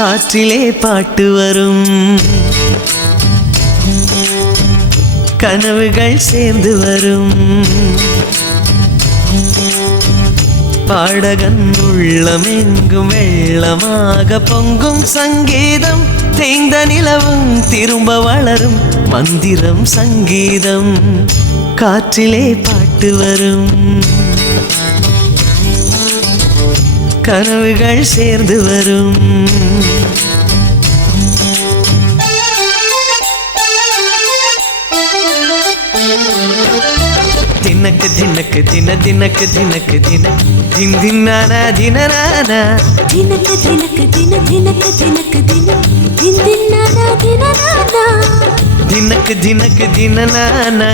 காற்றிலே பாட்டு வரும் கனவுகள் சேர்ந்து வரும் பாடகன் உள்ளமெங்கும் வெள்ளமாக பொங்கும் சங்கீதம் தேய்ந்த நிலவும் திரும்ப வளரும் மந்திரம் சங்கீதம் காற்றிலே பாட்டு வரும் கனவுகள் சேர்ந்து வரும் தினக்கு தினக்கு தின தினக்கு தினக்கு தின தின் தின்னானா தினனானா தினக்கு தினக்கு தின தினக்கு தினக்கு தின தின் தின்னானா தினனானா தினக்கு தினக்கு தினனானா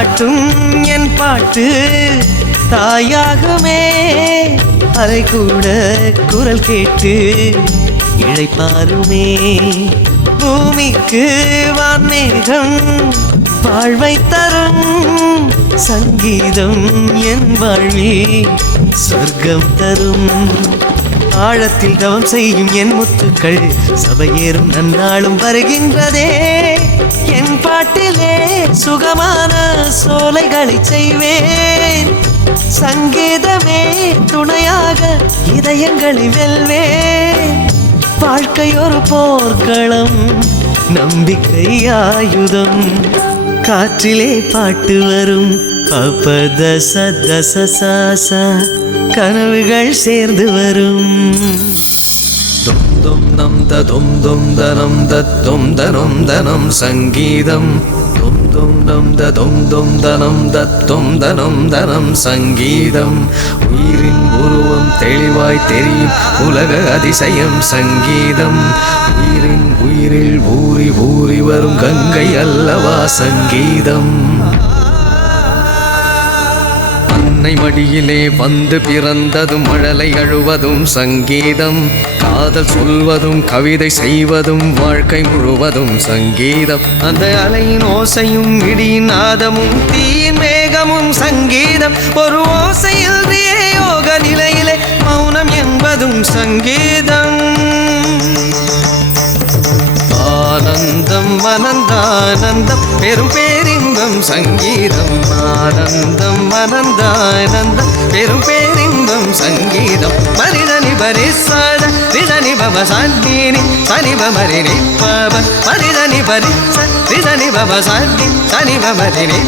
பாட்டும் என் பாட்டு தாயாகுமே அதை கூட குரல் கேட்டு இழைப்பாருமே பூமிக்கு வான்மேகம் வாழ்வை தரும் சங்கீதம் என் வாழ்வில் சொர்க்கம் தரும் ஆழத்தில் தவம் செய்யும் என் முத்துக்கள் சபையேறும் நன்னாளும் வருகின்றதே என் பாட்டிலே சுகமான சோலைகளை செய்வேன் சங்கீதமே துணையாக இதயங்களை வெல்வேன் வாழ்க்கை ஒரு போர்க்களம் நம்பிக்கை ஆயுதம் காற்றிலே பாட்டு வரும் அப்பத சத சசா கனவுகள் சேர்ந்து வரும் தும் தும் நம் ததும் தும் தனம் தத்தும் தனம் தனம் சங்கீதம் தும் தும் நம் ததும் தும் தனம் தத்தும் தனம் தனம் சங்கீதம் உயிரின் உருவம் தெளிவாய் தெரியும் உலக அதிசயம் சங்கீதம் உயிரின் உயிரில் ஊறி ஊறி வரும் கங்கை அல்லவா சங்கீதம் அன்னை மடியிலே வந்து பிறந்ததும் மழலை அழுவதும் சங்கீதம் காதல் சொல்வதும் கவிதை செய்வதும் வாழ்க்கை முழுவதும் சங்கீதம் அந்த அலையின் ஓசையும் இடியின் நாதமும் தீயின் மேகமும் சங்கீதம் ஒரு ஓசையில் யோக நிலையிலே மௌனம் என்பதும் சங்கீதம் ஆனந்தம் அனந்தானந்தம் பெரும் பேரின்பம் சங்கீதம் ஆனந்தம் அனந்தானந்தம் பெரும் பேரின்பம் சங்கீதம் மரிதனி பரிசாத ரிதனி பவ சாந்தினி சனி பமரினி பவ மரிதனி பரிச ரிதனி பவ சாந்தி சனி பமரினி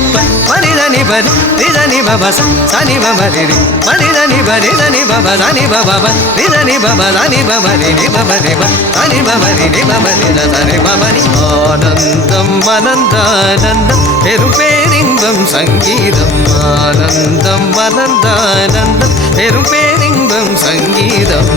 மரிதனி பரி ரிதனி பவ சனி பமரினி மரிதனி பரிதனி பவ சனி பவ ரிதனி பவ சனி பமரினி பவரிவ சனி பமரினி பவரித சனி பமரி ஆனந்தம் அனந்தானந்தம் பெரும் பேரின்பம் சங்கீதம் ஆனந்தம் அனந்தானந்தம் பெரும் பேரின்பம் சங்கீதம்